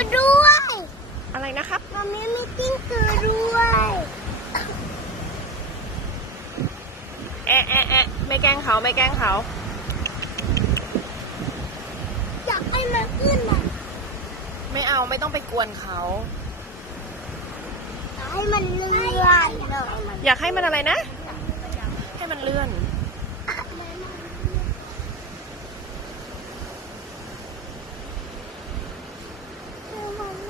อด้วย อะไรนะครับ มันมีกิ้งกือด้วย ไม่แกล้งเขาไม่แกล้งเขา อยากให้มันขึ้นอ่ะ ไม่เอาไม่ต้องไปกวนเขา อยากให้มันเลื่อนเลย อยากให้มันอะไรนะ ให้มันเลื่อน คือมันไ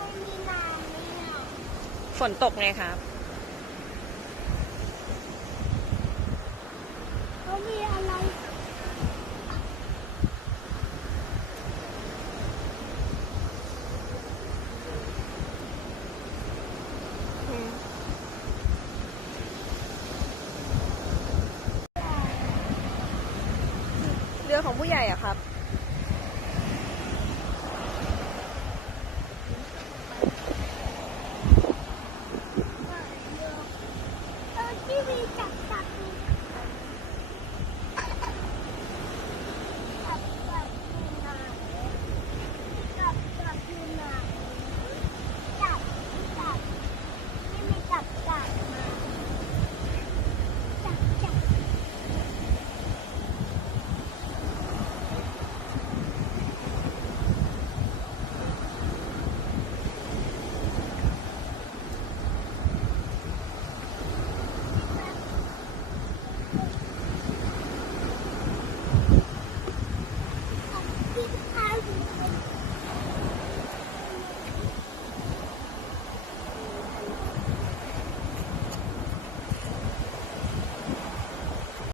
ม่มีน้ำเนี่ย ฝนตกไงครับ เขามีอะไร เรือของผู้ใหญ่อะครับ